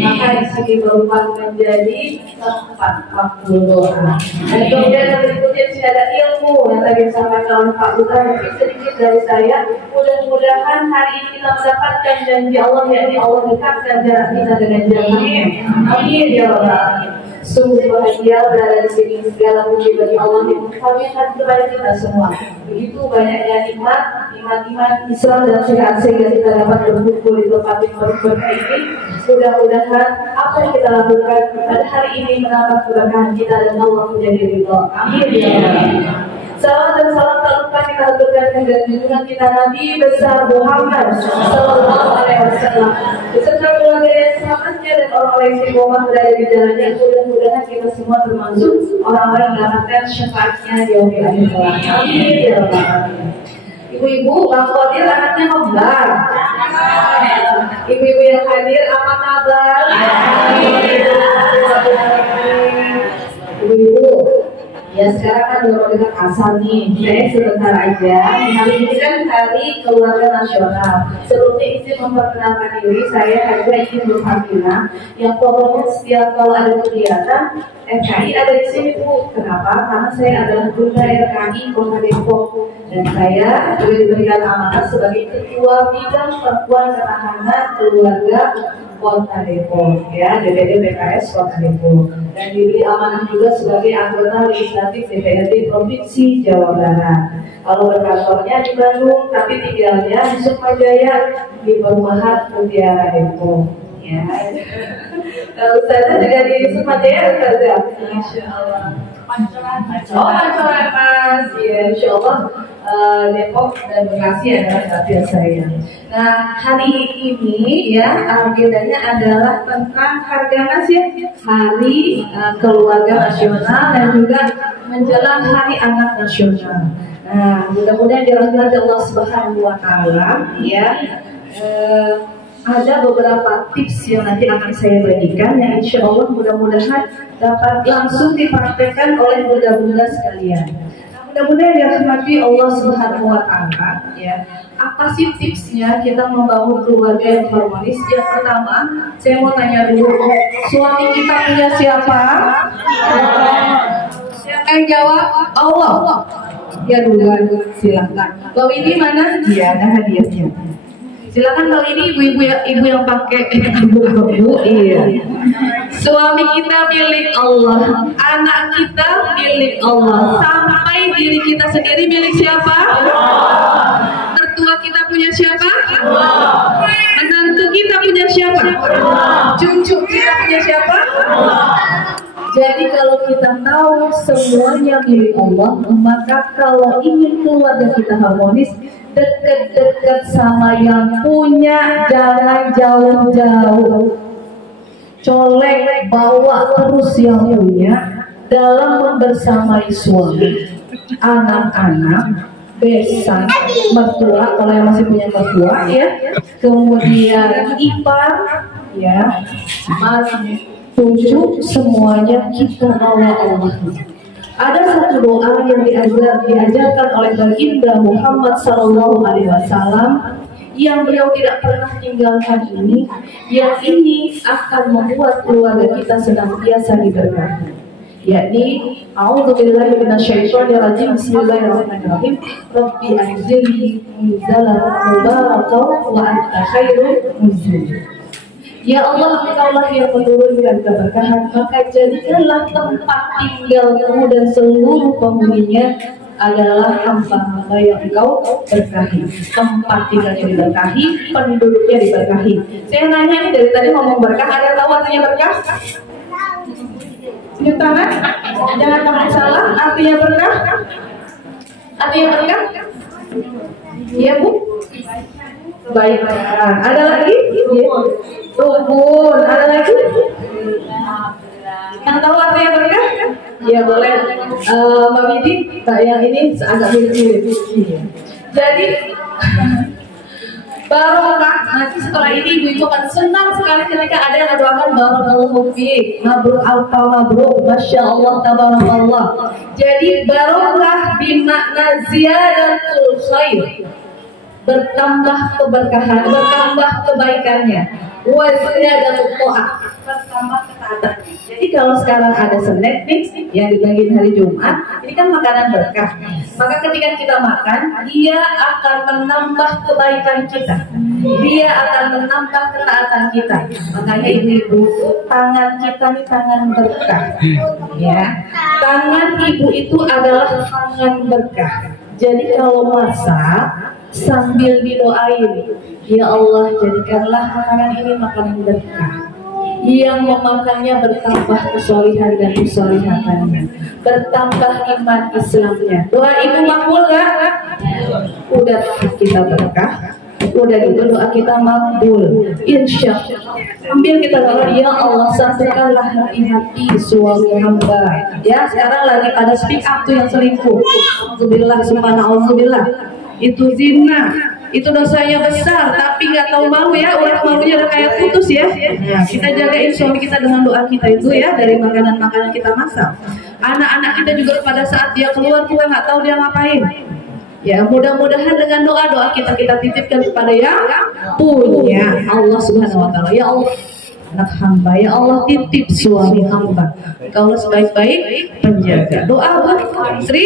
Maka di sini merupakan menjadi tempat makbul doa. Dan kemudian yang berikutnya sih ada ilmu yang tadi disampaikan oleh Pak Duta. Mungkin sedikit dari saya, mudah-mudahan hari ini kita mendapatkan janji Allah, yakni Allah dekatkan jarak kita dengan jalannya. Amin ya Rabbal alamin. Sungguh bahagia berada di sini, segala puji bagi Allah yang mengkawinkan kepada kita semua. Begitu banyaknya nikmat iman Islam dan sehat sehingga kita dapat berkumpul di tempat yang berkah ini. Mudah-mudahan apa yang kita lakukan pada hari ini menambah keberkahan kita dan Allah menjadi ridho. Amin ya Rabbal. Salam dan salam tak lupa kita haturkan kepada junjungan kita Nabi besar Muhammad Sallallahu Alaihi Wasallam beserta keluarga yang selamatnya dan orang-orang yang istiqomah berada di jalannya. Mudah-mudahan kita semua termasuk orang-orang yang mendapatkan syafaatnya di yaumil akhir kelak. Amin ya Rabbal alamin. Ibu-ibu, Bang Qadir anaknya kembar. Ibu-ibu yang hadir apa kabar? Ibu-ibu, ya sekarang kan udah dekat asal nih. Saya sebentar aja. Hari ini kan Hari Keluarga Nasional. Sebelumnya izin memperkenalkan diri, saya Haja Ikin Nur Fatina, yang pokoknya setiap kalau ada kegiatan RKI ada di sini Bu. Kenapa? Karena saya adalah Bunda RKI Kota Depok dan saya juga diberikan amanah sebagai Ketua Bidang Perempuan Ketahanan Keluarga Kota Depok, ya, DPD PKS Kota Depok, dan diberi amanah juga sebagai anggota legislatif DPRD Provinsi Jawa Barat. Kalau berkantornya di Bandung, tapi tinggalnya di Sukmajaya di Perumahan Mutiara Depok, ya. Ustazah juga di Sukmajaya, Ustazah. Masya Allah. Pancoran Mas, ya, Insya Allah. Depok dan Bekasi adalah dapil saya. Nah, hari ini ya agendanya adalah tentang Harganas ya, Hari Keluarga Nasional dan juga menjelang Hari Anak Nasional. Nah, mudah-mudahan dirahmati Allah Subhanahu wa Ta'ala ya. Ada beberapa tips yang nanti akan saya bagikan yang insya Allah mudah-mudahan dapat langsung dipraktekkan oleh bunda-bunda sekalian. Mudah-mudahan dirahmati Allah Subhanahu wa Ta'ala ya. Apa sih tipsnya kita membangun keluarga yang harmonis? Yang pertama, saya mau tanya dulu, suami kita punya siapa? Siapa yang jawab? Allah. Ya duluan, silakan. Kalau ini mana? Iya, ada hadiahnya. Silakan kalau ini ibu yang pakai abu-abu, iya. Suami kita milik Allah, anak kita milik Allah, sampai diri kita sendiri milik siapa? Mertua kita punya siapa? Menantu kita punya siapa? Cucu kita punya siapa? Jadi kalau kita tahu semuanya milik Allah, maka kalau ingin keluarga kita harmonis, dekat-dekat sama yang punya, jangan jauh-jauh. Colek, bawa terus yang punya dalam membersamai suami, anak-anak, besan, mertua, kalau yang masih punya mertua ya, kemudian ipar, ya, mas, cucu, semuanya kita bawa Allah. Ada satu doa yang diajarkan oleh baginda Muhammad Sallallahu Alaihi Wasallam yang beliau tidak pernah tinggalkan ini, yang ini akan membuat keluarga kita senantiasa diberkati, yakni A'udzubillahi minasyaitonirrajim, Bismillahirrahmanirrahim, Rabbi anzilni munzalan mubarakan wa anta khairul munzilin. Ya Allah, Engkaulah yang menurunkan keberkahan, maka jadikanlah tempat tinggalmu dan seluruh penghuninya adalah hamba-hamba yang Engkau berkahi. Tempat tinggalnya diberkahi, penduduknya diberkahi. Saya nanya nih, dari tadi ngomong berkah, ada tahu artinya berkah? Tunjuk tangan, jangan kamu salah, artinya berkah. Ada yang berkah? Iya Bu? Kebaikan. Ada lagi? Rukun. Ada lagi? Yang tahu artinya berkah? Ya boleh. Mbak Widi, yang ini agak mirip-mirip. Jadi barokah. Nanti setelah ini ibu-ibu akan senang sekali ketika ada yang mendoakan barakallahu fiik, mabrur alfa mabrur, masya Allah tabarakallah. Jadi barokah bermakna ziyadatul khair, bertambah keberkahan, bertambah kebaikannya. Wa ziyadatul ta'ah, bertambah ketaatannya. Jadi kalau sekarang ada snack nih yang dibagiin hari Jumat, ini kan makanan berkah. Maka ketika kita makan, dia akan menambah kebaikan kita. Dia akan menambah ketaatan kita. Makanya ibu-ibu, tangan kita ini tangan berkah. Ya, tangan ibu itu adalah tangan berkah. Jadi kalau masak sambil didoain, ya Allah jadikanlah makanan ini makanan berkah. Yang memakannya bertambah kesolehan dan kesolihatannya, bertambah iman Islamnya. Doa ibu makbul gak? Udah kita berkah, udah gitu doa kita makbul, insya Allah. Sambil kita doa, ya Allah satukanlah hati-hati suami hamba. Ya sekarang lagi pada speak up tuh yang selingkuh. Alhamdulillah, subhanallah, itu zina. Itu dosanya besar, tapi nggak tahu malu ya, urat malunya udah kayak putus ya. Nah, kita jagain suami kita dengan doa kita itu ya, dari makanan-makanan kita masak. Anak-anak kita juga pada saat dia keluar kita nggak tahu dia ngapain. Ya mudah-mudahan dengan doa-doa kita titipkan kepada yang punya Allah Subhanahu Wa Taala. Ya Allah, anak hamba, ya Allah titip suami hamba, Engkau sebaik-baik penjaga. Doa buat istri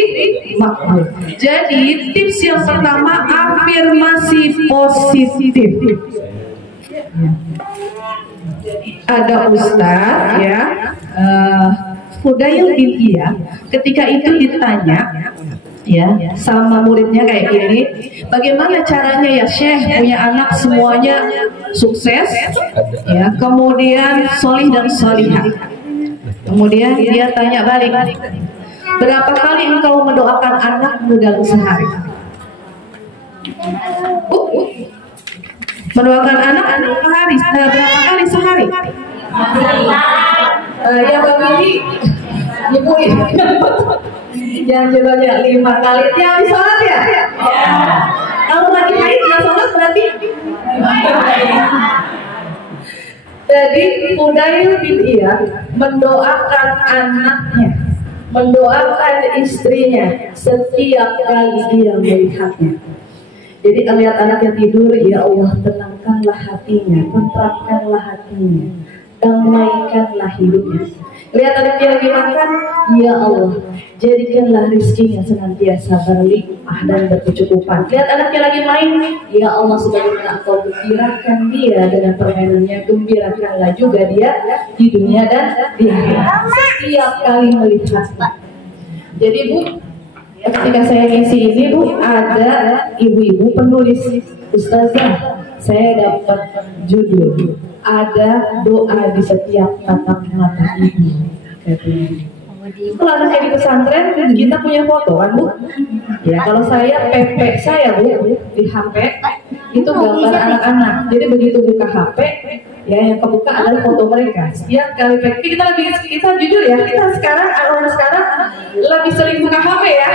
makbul. Jadi tips yang pertama, afirmasi positif. Ada ustaz ya, Fudail bin Iyad, ketika itu ditanya ya sama muridnya kayak gini, bagaimana caranya ya Syekh punya anak semuanya sukses ya, kemudian solih dan solihah. Kemudian dia tanya balik, berapa kali engkau mendoakan anakmu dalam sehari? Mendoakan anak sehari, berapa kali sehari? Ya begini ibu yang judulnya 5 kali tiap habis sholat ya? Kalau lagi haid nggak sholat berarti? Jadi Fudail bin Iyad mendoakan anaknya, mendoakan istrinya setiap kali dia melihatnya. Jadi lihat anaknya tidur, ya Allah tenangkanlah hatinya, tenteramkanlah hatinya, damaikanlah hidupnya. Lihat anaknya lagi makan, ya Allah jadikanlah rizkinya senantiasa berlimpah dan berkecukupan. Lihat anaknya lagi main, ya Allah sebagaimana Engkau gembirakan dia dengan permainannya, gembirakanlah juga dia di dunia dan di akhirat. Setiap kali melihatnya. Jadi Bu, ketika saya ngisi ini Bu, ada ibu-ibu penulis, Ustazah, saya dapat judul, ada doa di setiap tatap mata ibu. Kalau anaknya di pesantren, kita punya foto kan Bu? Ya kalau saya PP saya Bu di HP itu gambar anak-anak. Jadi begitu buka HP, ya yang kebuka adalah foto mereka. Setiap kali kita jujur ya, kita sekarang lebih sering buka HP ya.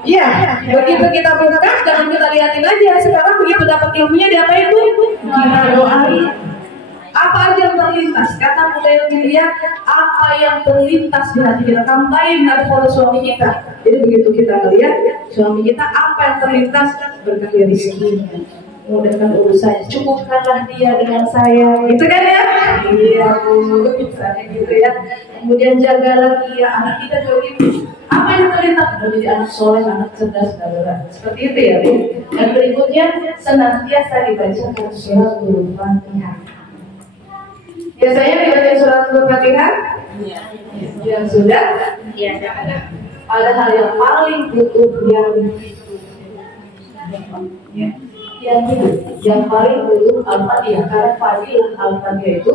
Iya, begitu kita buka, jangan kita liatin aja. Sekarang begitu dapat ilmunya diapain Bu? Kita doain. Apa aja yang terlintas, kata Fudail bin Iyad, apa yang terlintas di hati kita, tambahin ada foto suami kita. Jadi begitu kita melihat suami kita, apa yang terlintas, berkah rezekinya, mudahkan urusannya, cukupkanlah dia dengan saya, gitu kan ya? Iya Bu, misalnya gitu ya. Kemudian jagalah dia, anak kita juga gitu. Apa yang terlintas, menjadi anak soleh, anak cerdas, saudara. Seperti itu ya Bu. Dan berikutnya senantiasa dibacakan surat Al-Fatihah. Biasanya dibaca surat Al-Fatihah? Iya. Yang sudah? Iya. Padahal yang paling butuh yang paling butuh Al-Fatihah, karena fadilah Al-Fatihah itu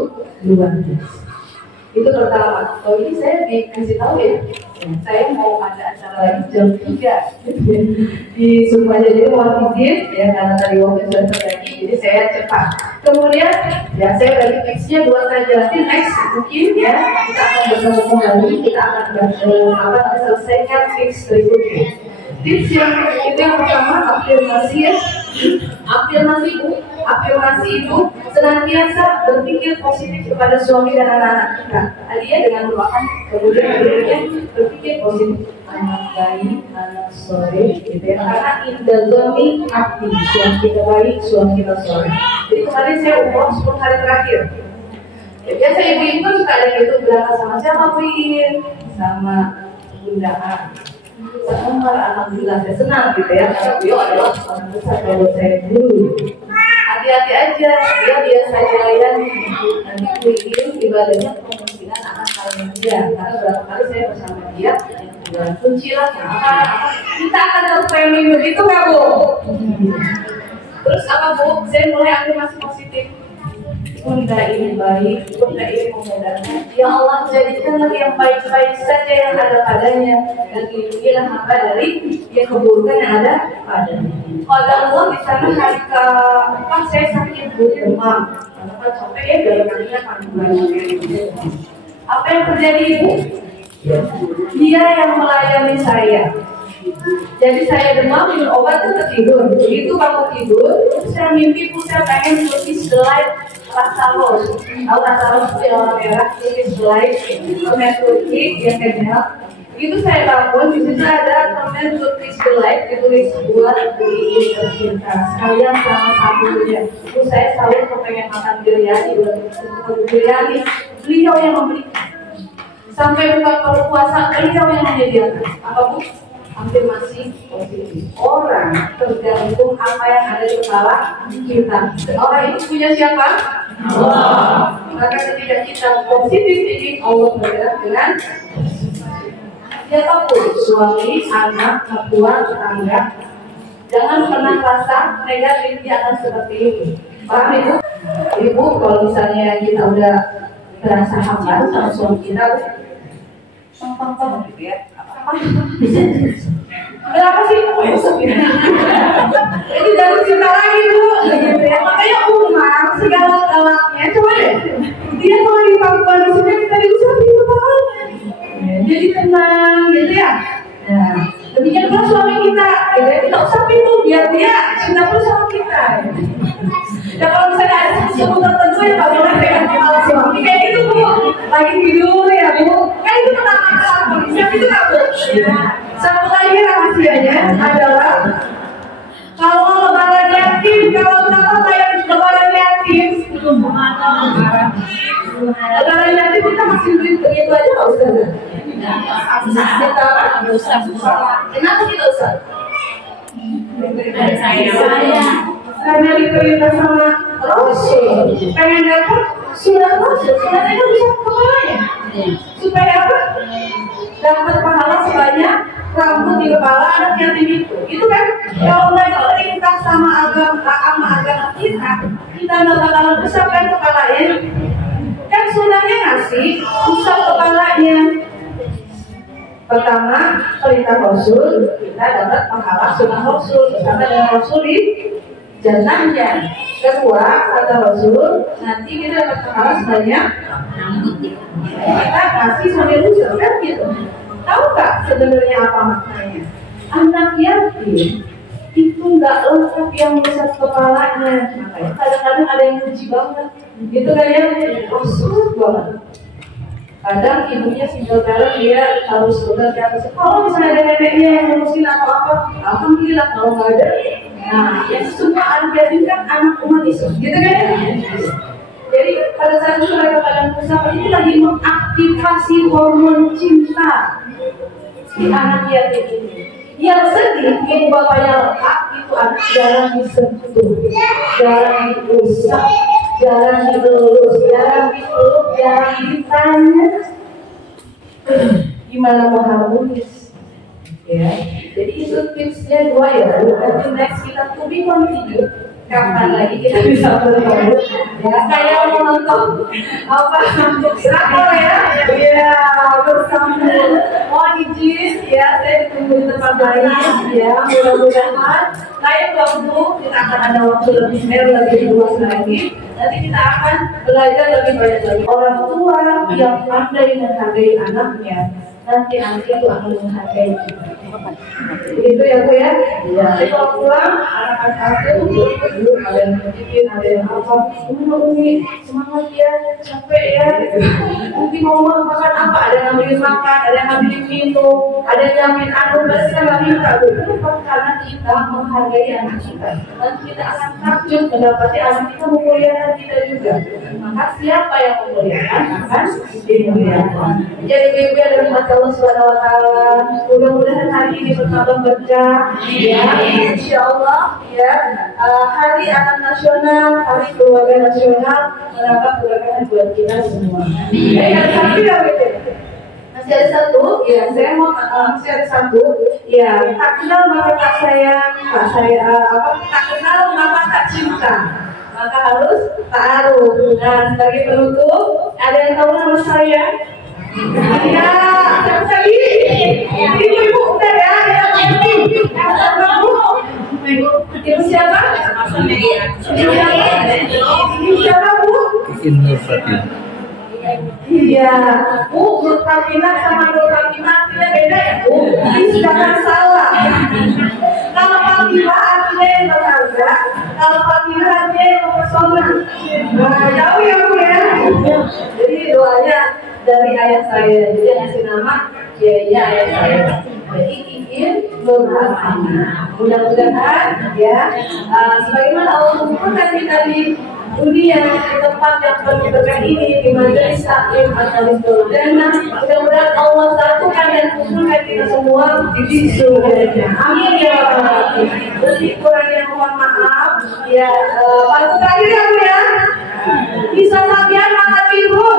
luar biasa. Itu pertama. Oh ini saya dikasih tahu ya, saya mau ada acara lagi jam 3 di Sumpahnya, jadi mau izin ya karena tadi waktu sudah terjadi, jadi saya cepat. Kemudian ya saya bagi fixnya 2 saja. Nanti next mungkin ya kita akan bertemu kembali, kita akan selesaikan fix berikutnya. Tips yang itu yang pertama, afirmasi ya. Afirmasi itu senantiasa berpikir positif kepada suami dan anak-anak kita. Tadi ya dengan doakan, kemudian berikutnya berpikir positif. Anak baik, anak soleh, gitu ya. Karena indazami aktif, suami kita baik, suami kita soleh. Jadi kemarin saya umur 10 hari terakhir. Ya, biasa ibu-ibu suka ada gitu, berangkat sama siapa Bu In? Sama Bunda A. Alhamdulillah saya senang gitu ya, karena beliau adalah orang besar kalau saya dulu. Hati-hati aja, dia biasa jalan nanti bikin ibadahnya kemungkinan akan kalian dia, karena berapa kali saya bersama dia bulan kunci lah, kita akan terframing begitu nggak Bu? Terus apa Bu? Saya mulai afirmasi positif. Bunda ini baik, Bunda ini memudahkan. Ya Allah, jadikanlah yang baik-baik saja yang ada padanya, dan lindungilah hamba dari yang keburukan yang ada padanya. Kalau Allah di sana hari ke-4 saya sakit demam, karena capek ya dalam hatinya paling banyak. Apa yang terjadi Ibu? Dia yang melayani saya. Jadi saya demam, minum obat itu tidur. Begitu kamu tidur, saya mimpi saya pengen lukis slide Rasalos. Tahu Rasalos itu yang warna merah, lukis slide, permen Turki yang kenyal. Itu saya bangun, di situ ada permen Turki slide, ditulis buat beli tercinta. Sekalian sama satunya. Itu saya selalu kepengen makan biryani, biryani. Beliau yang memberikan. Sampai buka puasa, beliau yang menyediakan. Apa Bu? Afirmasi positif. Orang tergantung apa yang ada di kepala kita. Orang itu punya siapa? Allah. Maka ketika kita positif ini, Allah bergerak dengan siapapun, suami, anak, mertua, tetangga. Jangan pernah rasa negatif, dia akan seperti itu. Paham Ibu? Ibu kalau misalnya kita udah terasa hambar sama suami kita, gitu ya. Berapa sih? Itu jatuh cinta lagi Bu, gitu ya. Makanya Umar segala galaknya, coba deh. Dia kalau di pangkuan di sini kita diusahain kepalanya, jadi tenang, gitu ya. Nah, demikian pula suami kita, gitu ya. Kita usahain tuh biar dia cinta pun sama kita. Ya kalau misalnya ada sesuatu tertentu yang nggak boleh pegang kepala suami kayak gitu Bu, lagi tidur ya Bu, kan itu penanganan polisi itu nggak Bu. Satu lagi rahasianya adalah kalau lebaran yatim, kalau kenapa kayak lebaran yatim, lebaran yatim kita masih begitu aja nggak usah. Kenapa kita usah? Saya karena diperintah sama Rasul, pengen dapat surat Rasul, suratnya itu bisa kepalanya, supaya apa? Dapat pahala sebanyak rambut di kepala anak yatim itu kan? Kalau nggak diperintah sama agama kita nggak bakalan besar kan kepalanya. Kan sunahnya ngasih usap kepalanya. Pertama, perintah Rasul, kita dapat pahala sunnah Rasul bersama dengan Rasul di jannahnya. Kedua, kata Rasul, nanti kita dapat pahala sebanyak kita kasih sampai lusa, kan gitu. Tahu nggak sebenarnya apa maknanya? Anak yatim itu nggak lengkap yang besar kepalanya. Makanya kadang-kadang ada yang puji banget, gitu kan ya? Rasul banget. Kadang ibunya single parent, dia harus bekerja. Kalau misalnya ada neneknya yang ngurusin apa-apa, alhamdulillah. Kalau nggak ada, nah yang semua anak yatim kan anak umat Islam, gitu kan ya? Jadi pada saat itu mereka pada bersama ini lagi mengaktifasi hormon cinta si anak yatim ini. Yang sedih, ibu bapaknya lengkap, itu anak jarang disentuh, jarang diusap, jarang dielus, jarang dipeluk, jarang ditanya gimana mau harmonis. Ya, jadi itu tipsnya 2 ya. Nanti next kita to be continue. kapan lagi kita bisa bertemu? Ya, saya mau nonton apa drakor ya? Iya, bersambung. Mohon izin ya, saya ditunggu di tempat lain ya. Mudah-mudahan lain waktu kita akan ada waktu lebih luas lagi. Nanti kita akan belajar lebih banyak lagi. Orang tua yang pandai menghargai anaknya, nanti anak itu akan menghargai kita. Begitu ya Bu ya? Ya. Jadi kalau pulang, anak-anak itu ada yang bikin, ada yang apa? Umi, semangat ya, capek ya. Nanti mau makan apa? Ada yang ambilin makan, ada yang ambilin minum, ada yang nyamin anu, berarti kan nggak minta. Kenapa? Karena kita menghargai anak kita. Dan kita akan takjub mendapati anak kita memuliakan kita juga. Maka siapa yang memuliakan akan dimuliakan. Jadi ibu dan rahmat Allah Subhanahu Wa Taala. Mudah-mudahan hari ini bertambah berkah. Ya, insya Allah ya. Hari Anak Nasional, Hari Keluarga Nasional menambah keberkahan buat kita semua. Ada satu ya, masih ada satu. Ya, saya mau masih ada satu. Ya, tak kenal maka tak sayang, tak saya tak kenal maka tak cinta. Maka harus taruh. Nah, sebagai penutup, ada yang tahu nama saya? Iya, siapa tadi? Ibu, udah ya, Ibu siapa? Ibu siapa, Bu? Inovatif. Iya, Bu, Nur Fatina sama Nur Fatina artinya beda ya, Bu? Ini sedangkan salah. Kalau Fatima artinya yang berharga, kalau Fatina artinya yang mempesona. Nah, jauh ya, Bu ya? Jadi doanya dari ayah saya, jadi ngasih nama ya ayah saya. Jadi ingin Nurhafina. Mudah-mudahan ya, sebagaimana Allah mengumpulkan kita di dunia di tempat yang penuh berkah ini, di majelis taklim Al-Jannah Jannah. Mudah-mudahan Allah satukan dan kumpulkan kita semua di surga. Amin ya rabbal alamin. Jadi kurangnya mohon maaf. Ya, paling terakhir ya Bu ya. Bisa sampean makan ibu.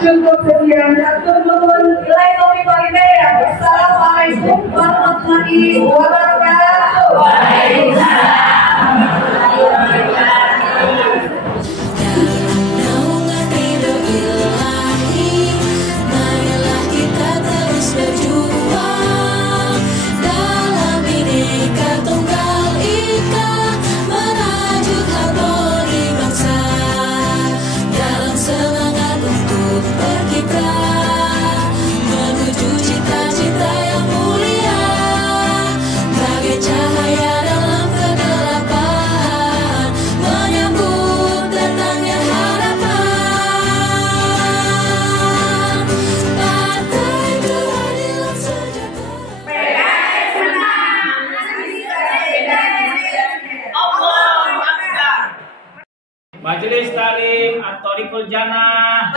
Cukup sekian. Turun nilai topik ini ya. Assalamualaikum warahmatullahi wabarakatuh. Waalaikumsalam. Majelis Taklim At-Thariqul Jannah.